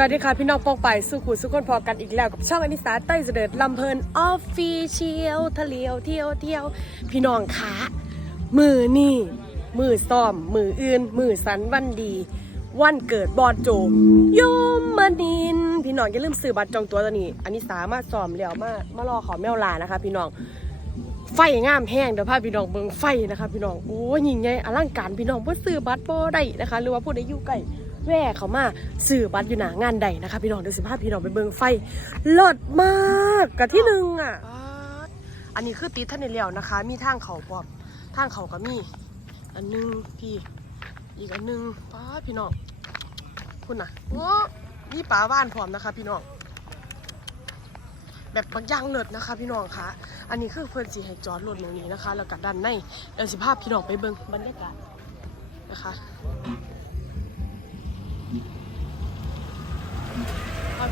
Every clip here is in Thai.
สวัสดีค่ะ พี่น้องปองไปสุขุสุขคนพอกันอีกแล้วกับช่องอนิสาเต้เสด็จลำเพลินออฟฟิเชียลทะเลียวเที่ยวเที่ยวพี่น้องคะมือนี่ มือซ้อม มืออื่น มือสันวันดี วันเกิดบอดโจยมมนิน พี่น้องอย่าลืมซื้อบัตรจองตัวตัวนี้อนิสามาซ้อมแล้วมามารอขอแมวลานะคะ พี่น้องไฟงามแห้งเดี๋ยวพาพี่น้องเบิ่งไฟนะคะ พี่น้องโอ้ยยิ่งใหญ่อลังการพี่น้องเพื่อซื้อบัตรบ่ได้นะคะ หรือว่าผู้ใดอยู่ใกล้ แว่เขามาซื้อบัตรอยู่หนางานใดนะคะ พี่น้องเดี๋ยวสิพาพี่น้องไปเบิงไฟเลิศมากกับที่หนึ่งอะ อันนี้คือติดท่านในเลี้ยวนะคะ มีทางเขาปอบทางเขาก็มี อันหนึงพี่ อีกอันหนึงป้าพี่น้องคุณน่ะโอ้มีป่าว่านพร้อมนะคะ พี่น้องแบบบางย่างเลิศนะคะ พี่น้องคะอันนี้คือเพื่อนสีให้จอดรถตรงนี้นะคะ แล้วก็ด้านในเดี๋ยวสิภาพี่น้องไปเบิงบรรยากาศนะคะ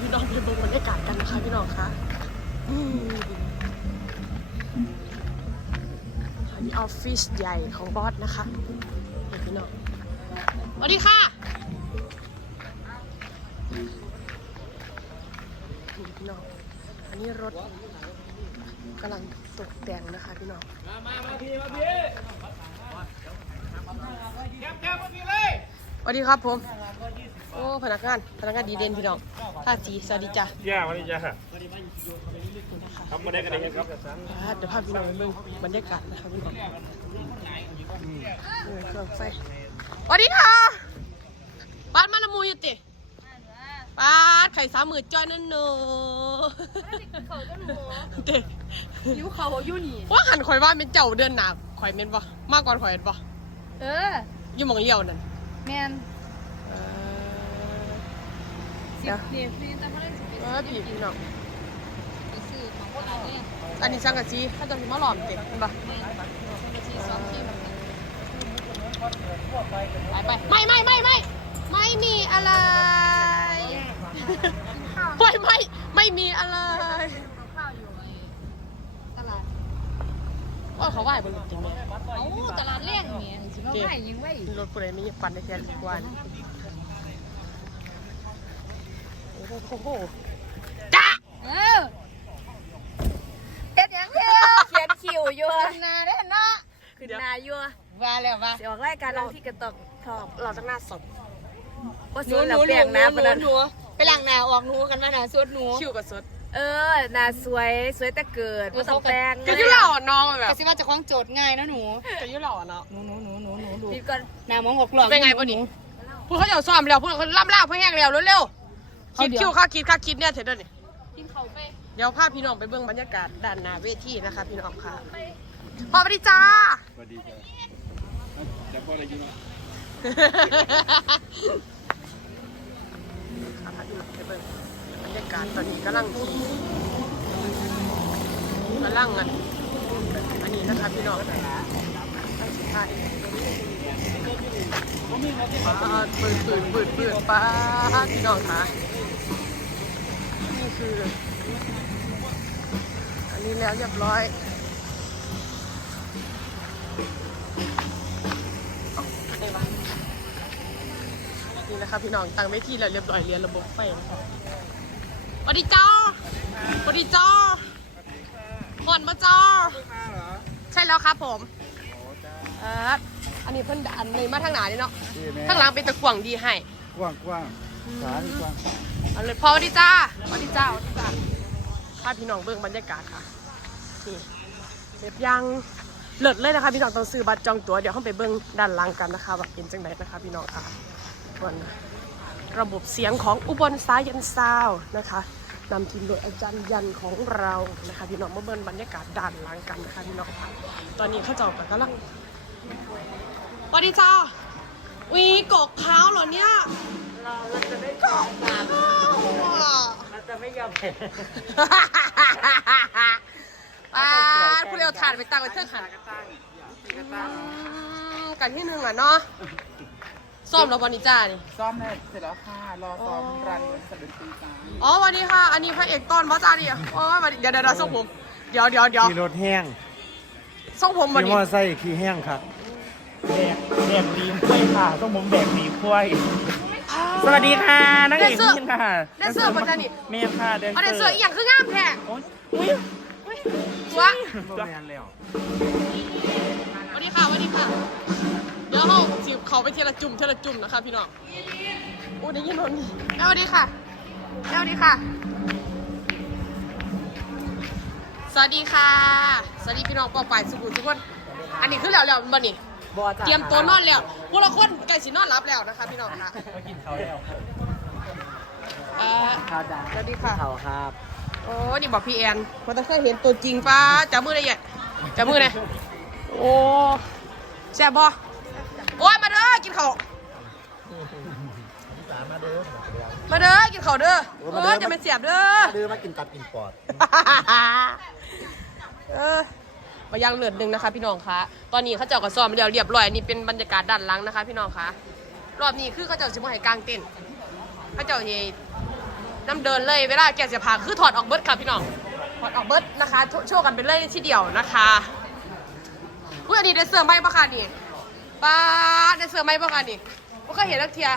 พาพี่น้องไปเบิ่งบรรยากาศกันนะคะพี่น้องคะอืมอันนี้ออฟฟิศใหญ่ของบอสนะคะเดี๋ยวพี่น้องสวัสดีค่ะนี่พี่น้อง อันนี้รถกำลังตกแต่งนะคะพี่น้อง มามาพี่มาพี่แคบแคบมาพี่เลยสวัสดีครับผม โอ้พนักงาน พนักงานดีเด่นพี่น้อง ท่าจีสวัสดีจ้ะย่าวันนี้จ้าทำมาได้กันได้ครับอ่าเดี๋ยวพาพี่น้องไปเบิ่งบรรยากาศนะคะพี่น้องเออเครื่องไฟสวัสดีค่ะบ้านมาละมูอยู่ติป้าดไข่สามหมื่นจ้อยนั่นเนอะเขาก็หนูเด็กยิ้วเขาอยู่นี่ว่าหันข่อยว่าเป็นเจ้าเดินหนาข่อยเม่นบ่มากกว่าข่อยเห็นบ่เอออยู่หมองเลี้ยวนั่นแมนเออสิ เดี๋ยวเนี่ยฟรีแต่ไม่ได้สิบเออพี่พี่น้องอของคนละเนี่ยอันนี้ช่างกะจีถ้าจะสิมาหลอมเต็มบ่แมนไปซื้อสองที่แบบนั้นไปไปไม่ไม่ไม่ไม่ไม่มีอะไรไม่ไม่ไม่มีอะไรว่าเขาไหวบนรถจริงไหมเอ้าตลาดแรงเนี่ยสิว่าไงยังไงรถผู้ใดมีปันในแทนกวน จ้าเออเฮ็ดหยังเด้อเขียนคิวอยู่นาเด้อเนาะคือเดี๋ยวนาอยู่ว่าแล้วว่าสิออกรายการเราที่กระตอกทองเราจากหน้าสดว่าสวยแล้วแปลงน้ำปานนั้นไปหลังหนาออกหนูกันมาหนาสวดหนูคิวกับสดเออหนาสวยสวยแต่เกิดบ่ต้องแปลงก็ยุ่หล่อน้องแบกบสิว่าจะคล้องโจทย์ง่ายนะหนูก็ยุ่หล่อเนาะหนูหนูหนูหนูหนูดูดีก่อนหนามองออกหลอกเป็นไงปะนี่พูดเขาจะซ้อมแล้วพูดเขาล่ำล่าเพื่อแห้งแล้วเร็วๆ คิดคิวค่าคิดค่าคิดเนี่ยเถอะเด้อนี่กินเขาไปเดี๋ยวพาพี่น้องไปเบิ่งบรรยากาศด้านหน้าเวทีนะคะ พี่น้องค่ะพ่อสวัสดีจ้าสวัสดีจ้าจะพูดอะไรอยู่ค่ะพาพี่น้องไปเบิ่งบรรยากาศตอนนี้กำลังทีกำลังอันอันนี้นะคะพี่น้องตั้งสุดท้ายป้าดปืนปืนปืนปืนป้าดพี่น้องค่ะนี่ คือ อันนี้แล้วเรียบร้อยนี่ปะนี่นะคะพี่น้องตั้งเวทีแล้วเรียบร้อยเรียนระบบไฟนะคะสวัสดีจ้าสวัสดีจ้าหอนมาจ้าใช่แล้วครับผมเอออันนี้เพิ่นอันนี้มาทางหนาเลยเนาะทางหลังเป็นตะกวางดีให้กว้างกว้าง สารกว้าเอาเลยพอดีจ้าสวัสดีจ้าสวัสดีจ้าพาพี่น้องเบิ่งบรรยากาศค่ะนี่เรียบยังเลิศเลยนะคะพี่น้องต้องซื้อบัตรจองตั๋วเดี๋ยวเข้าไปเบิ่งด้านหลังกันนะคะว่าเป็นจังไดนะคะ พี่น้องค่ะส่วนระบบเสียงของอุบลสายันซาวนะคะนำทีมโดยอาจารย์ยันของเรานะคะพี่น้องมาเบิ่งบรรยากาศด้านหลังกันนะคะพี่น้องค่ะตอนนี้เข้าเจ้าก็กำลังสวัสดีจ้า วีกกขาวเหรอเนี่ยเราจะไม่กกขาวอะเราจะไม่ยอมแพ้ป้าดผู้เดียวทานไปตั้งไว้เท่าขันกันที่หนึ่งอะเนาะซ่อมแล้วบอนิจ้านี่ซ้อมได้เสร็จแล้วค่ะ รอซ้อมรันสะดุดตีจ้าอ๋อสวัสดีค่ะ อันนี้พระเอกต้นว่าจ้าดิโอ้ยสวัสดีเดี๋ยวเดี๋ยวเดี๋ยวส่งผม เดี๋ยวเดี๋ยวเดี๋ยวขี่รถแห้งส่งผมวันขี่นี้มอไซค์ขี่แห้งครับ แดกแดกดีไม่ค่ะ ต้องผมแดกดีคุ้ยพาสวัสดีค่ะนักเอกแดนเซอร์มินค่ะแดนเซอร์ปะจ๊ะนี่เมย์ค่ะแดนเอาเดี๋ยวเซเสืออร์อีหยังคืองามแท้โอ้ยอุ้ยตัวตัวแมนแล้วสวัสดีค่ะสวัสดีค่ะ เดี๋ยวเราสิเขาไปเทละจุ่มเทละจุ่มนะคะพี่น้องโอ้ได้ยินคนนี้สวัสดีค่ะสวัสดีค่ะ สวัสดีค่ะ สวัสดีพี่น้องปอปายสุขุมทุกคน อันนี้คือแล้วแล้วบ่นี่ เตรียมตัวนอนแล้วพวกเราคนใกล้สินอนรับแล้วนะคะพี่น้องค่ะมากินข้าวแล้วเอ่อข้าวดาสวัสดีค่ะข้าวครับโอ้นี่บอกพี่แอนพอตั้งแต่เห็นตัวจริงป้าจับมือได้ยังจับมือเลยโอ้แซ่บบ่โอ้ยมาเด้อกินข้าวมาเด้อกินข้าวเด้อโอ้ยจะเป็นเสียบเด้อ ดื้อมากินตับกินปอด เออ มายังเหลือดหนึ่งนะคะพี่น้องคะตอนนี้เขาเจ้าก็ซ้อมเรียบเรียบร้อยนี่เป็นบรรยากาศด้านหลังนะคะ พี่น้องคะรอบนี้คือเขาเจ้าสิบ่ให้กลางเต้นท์เขาเจ้าเฮน้ำเดินเลยเวลาแกะเสียผ้าคือถอดออกเบิดค่ะพี่น้องถอดออกเบิดนะคะโชโชว์กันไปเลยทีเดียวนะคะอุ้ยอันนี้ได้เสื้อไหมปะคะนี่ป้าดได้เสื้อไหมปะคะนี่ไม่เคยเห็นนักเทีย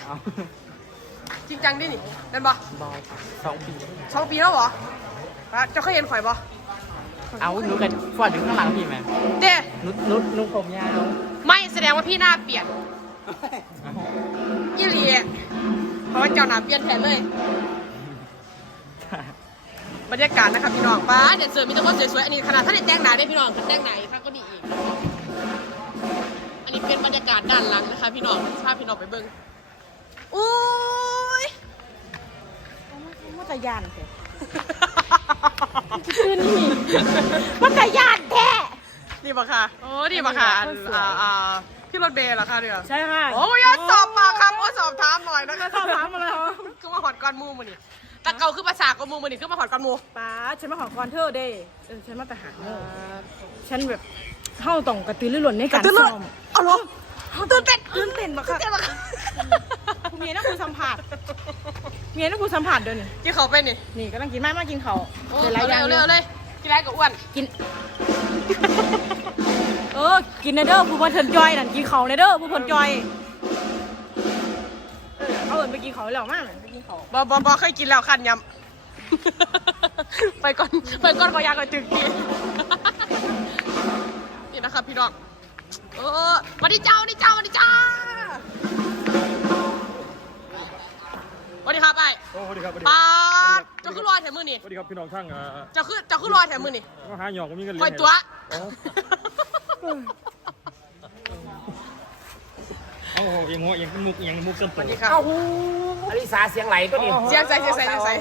จริงจังดินี่เป็นปะสองปีสองปีแล้วเหรอป้าเจะเคยเห็นข่อยปะ เอาหนูกันฟอดถึงข้างหลังพี่ไหมเด้นุดนุดนุดผมยาวไม่แสดงว่าพี่หน้าเปลี่ยนยี่หลีเพราะว่าเจ้าหน้าเปลี่ยนแทนเลย บรรยากาศนะครับพี่น้องป้าเดี๋ยวเสือมีแต่คนสวยๆอันนี้ขนาดท่านได้แต่งหนาได้พี่น้องคันแต่งหนาอีกครั้งก็ดีอีก อันนี้เป็นบรรยากาศด้านหลังนะคะ พี่น้องพาพี่น้องไปเบิ้งอุ้ยมันจะยานเถอะ ขึ้นนี่มันจะยานแท้ดีปะค่ะ โอ้ดีปะค่ะอันอ่าอ่าพี่รถเบล์เหรอคะเนี่ยใช่ค่ะโอ้ยอยากสอบปากคำโอ้ยสอบถามหน่อยนะคะสอบถามมาเลยเหรอคือมาหอดก้อนหมูมือนี่แต่เก่าคือภาษากอนหมูมือนี่คือมาหอดก้อนหมูป้าฉันมาขอคอนเทอร์เด้เออฉันมาแต่หาเงินฉันแบบเข้าต่องกระตือรือร้นในการตื่นซ้เลอยมเอาเหรอตื่นเต้นตื่นเต้นบักค่ะตื่นเต้นมากค่ะคุณ เมียน่ากูสัมผัสเมียน่ากูสัมผัสเดี๋ยวนี้กินเขาวไปนี่นี่กำลังกินมากมากกินเขาวโอ้เดี๋ยวหลายอเร็ย่างวเลเร็วยเลยกินอะไรกับอ้วนกิน เออกินในเด้อผู้เพิ่นจอยนั่นกินเขาในเด้อผู้เพิ่นจอยเออเอาเอินไปกินเขาแล้วมากไปกินเขาบอบอบอเคยกินแล้วคันยำ ไปก่อนไปก่อนขอยาก่อนจึงกิน นี่นะครับพี่น้องเออสวันนี้เจ้าสวันนี้เจ้าสวันนี้เจ้า วัสดีครับไอ้โอ้สวัสดีครับสวัสดีปคารับดเจ้าขึ้นรอยแถมมือนี่สวัสดีครับพี่น้องทั้งเอ่อเจ้าขึ้นเจ้าขึ้นรอยแถมมือนี่มาหาหยอกก็มีกันเลยคอยตัว โอ้เอาโอ้เอียงหัวเอียงเป็นมุกเอียงมุกเส้นสตัวัวสดีครับ อลิสาเสียงไหลก็ดีเสียงใส่เสียงใส่เสียงใส่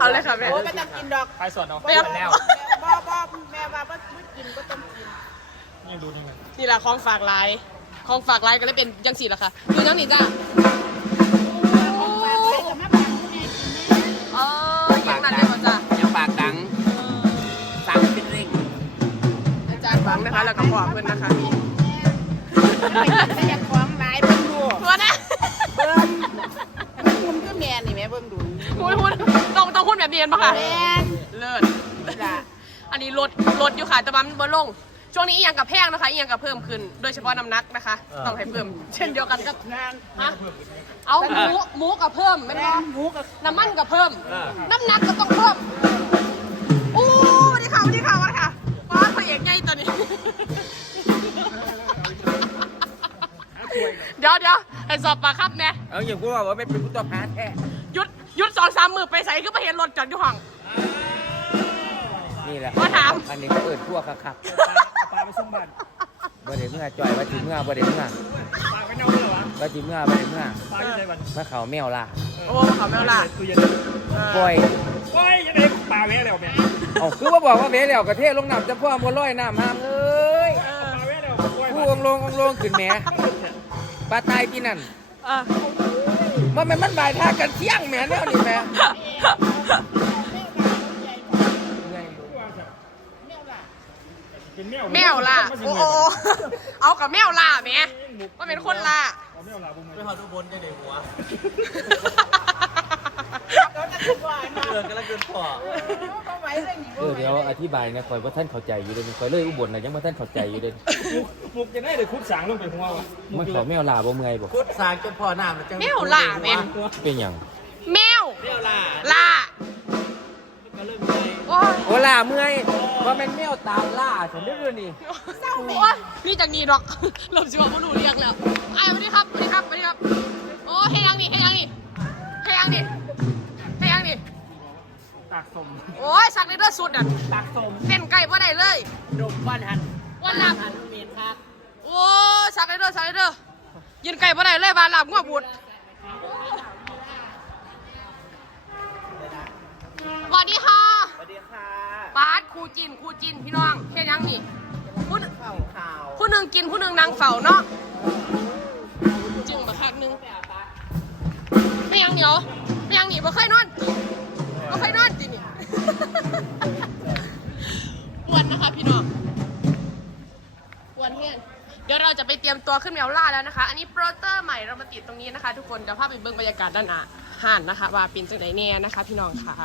เอาเลยค่ะแม่ก็ต้องกินดอกใครสอนเนาะไปครับแล้วบ่บ่แม่ว่าบ่กินก็ต้องกินยังดูยังไงนี่แหละของฝากลายของฝากลายก็เลยเป็นจังสีละค่ะอยู่จังนี่จ้า ฟังนะคะแล้วก็พ่อเพื่อนนะคะพี่ไม่อยากของหลายเบิ่งดูตัวนะเบิ่งคุณก็แม่นี่แม่เบิ่งดูพูดพูดต้องต้องพูดแบบนี้เห็นปะคะแม่นเลิศล่ะอันนี้ลดลดอยู่ค่ะแต่ว่ามันบ่ลง ช่วงนี้อีหยังกับแพงนะคะอีหยังกับเพิ่มขึ้น โดยเฉพาะน้ำหนักนะคะ ต้องให้เพิ่ม เช่นเดียวกันกับงานฮะเอาหมูหมูกับเพิ่มไม่ได้หมูกับน้ำมันกับเพิ่ม น้ำหนักก็ต้องเพิ่มอู้ดีค่ะดีค่ะมาค่ะว้าพระเอ กใหญ่ตัวนี้เดี๋ยวเดี๋ยวให้สอบปากครับแม่เอาอย่างกูว่าว่าไม่เป็นผู้ต้องหาแท้หยุดหยุดสองสามมือไปใส่ก็ไปเห็นรถจอดอยู่ห้อง นี่แหละมาถาม อันนี้ก็เอิดพวกครับครับปลาไปส่งบ้านบ่ได้เมื่อจ่อยว่าจิเมื่อบ่ได้เมื่อปลาไปเน่าเลยเหรอวะว่าจิเมื่อบ่ได้เมื่อปลาอยู่ไหนบ้านเมื่อเขาแมวล่ะโอ้เขาไม่เอาล่ะตู้เย็นปล่อยโอ้ยยังไงปลาแว่แล้วแม่ เอาคือว่าบอกว่าเวแล้วกระเทศลงน้ำจะพ่อมบ่ลอยน้ำห้ามเอ้ยปลาแว่แล้วกล้วยผู้องลงองลงขึ้นแหมปลาตายที่นั่นอะมันมันมันบ่ายท่ากันเที่ยงแหมแนวนี่แหมเป็นแมวแมวล่ะโอ้โอ้เอากับแมวล่ะแม่ว่าเป็นคนล่ะเอาแมวล่ะบุ้งเราจะ ถึงว่าเกินกำลังเกินพอเออเดี๋ยวอธิบายนะคอยว่าท่านเข้าใจอยู่เลยคอยเลยอุบลนะยังว่าท่านเข้าใจอยู่เลยมุกจะได้เลยคุดสางลงไปหัววะมันขอแมวลาบ่เมื่อยบ่คุดสางจนพอหน้ามันจะแมวล่าแม่ เป็นหยังแมวเรียวล่าล่าก็เริ่มเลยโอ้ยโอลาเมื่อยว่าแม่นแมวตามล่าฉันเด้อนี่โอ้ยนี่จากนี้ดอกเริ่มสิว่าบ่รู้เรื่องแล้วไอ้สวัสดีครับสวัสดีครับสวัสดีครับ สักในเด้อสุดอะตักสมเต้นไก่บ่ได้เลยดมบ้านหันวันหลับหันเมียนครับโอ้ยสักในเด้อสักในเด้อยินไก่บ่ได้เลยบาหลับงัวบุดสวัสดีค่ะสวัสดีค่ะปาดครูจินครูจินพี่น้องเฮ็ดยังนี่ผู้ข่าวข่าวผู้หนึ่งกินผู้หนึ่งนางเฝ้าเนาะจึงมาคักหนึงไม่ยังเหนียวไม่ยังหนีบ่เคยนอนบ่เคยนอนจริงนี่อ้ว นะคะพี่น้องอ้วนเฮียนเดี๋ยวเราจะไปเตรียมตัวขึ้นแมวล่าแล้วนะคะ อันนี้โปรเตอร์ใหม่เรามาติดตรงนี้นะคะ ทุกคนเดี๋ยวพาไปเบิ่งบรรยากาศด้านหน้าห้านนะคะ ว่าเป็นจังไหนแน่นะคะ พี่น้องค่ะ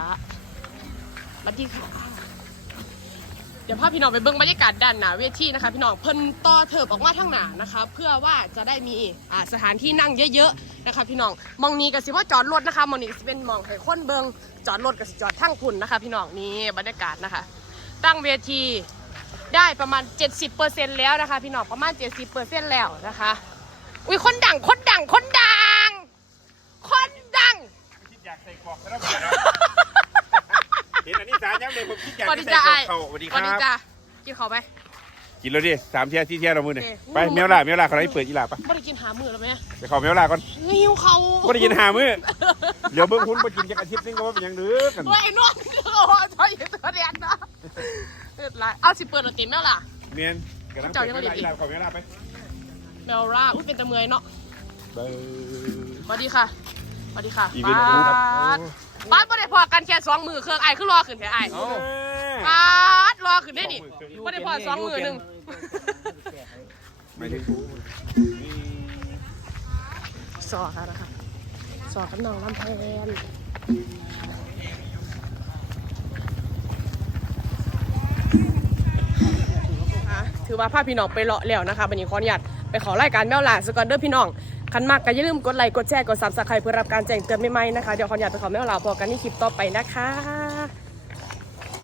สวัสดีค่ะ เดี๋ยวพาพพี่น้องไปเบิ่งบรรยากาศด้านหน้าเวทีนะคะ พี่น้องเพิ่นต่อเถิบออกมาทางหน้านะคะ เพื่อว่าจะได้มีอ่าสถานที่นั่งเยอะๆนะคะ พี่น้องมองนี้ก็สิว่าจอดรถนะคะมองนี้ก็สิเป็นมองให้คนเบิงจอดรถก็สิจอดทั้งคุณนะคะ พี่น้องนี่บรรยากาศนะคะ ตั้งเวทีได้ประมาณ 70%แล้วนะคะ พี่น้องประมาณ 70%แล้วนะคะ อุ้ยคนดังคนดังคนดัง คนดังคิดอยากใส่กรอกแล้วเห็นอันนี้สารยังเลยผมคิดอยากสวัสดีใส่จ้ากรไอ้อกเขาสวัสดีคสวัสดีรับจ้ากินข้าวไปกินแล้วดิสามเที่ยที่เที่ยเรามือเนี่ยโอเคไปเมียวล่าเมียวล่าเขาได้เปิดอีหล่าปะไม่ได้กินหามือแล้วไหมไปขอเมียวล่าก่อนหิวเขาไม่ได้กินหามื้อเดี๋ยวเบิ้งหุ้นมากินจากอาทิตย์นึงก็ว่าเป็นหยังเด้อกันเว้ยนวดเขาใช่ตัวเดียนนะ เอ็ดไรเอาสิเปิดเอาติมแล้วล่ะ เมียนกำลังเปิดเมียวล่าอีหล่าขอเมียวล่าไปแมวร่าอุ้ยเป็นตะเมอยเนาะเบิ้งสวัสดีค่ะสวัสดีค่ะอีเวนต์ปาครับ ดปาดไม่ได้พอกันแค่สองมือเครื่องไอ้คือรอขึ้นแค่ไอ้ปาดรอขึ้นได้ดิไม่ได้พอสองมือหนึ่งไม่ถึงสอค่ะนะคะสอกับน้องลำแพน ถือว่าพาพี่น้องไปเลาะแล้วนะคะบันนี้ขออนุญาตไปขอรายการแมวหลาสกอนเดอร์พี่น้องคันมากก็อย่าลืมกดไลค์กดแชร์กดซับสไครต์เพื่อรับการแจ้งเตือนใหม่ๆนะคะเดี๋ยวขออนุญาตไปขอแมวหลาพอกันในคลิปต่อไปนะคะ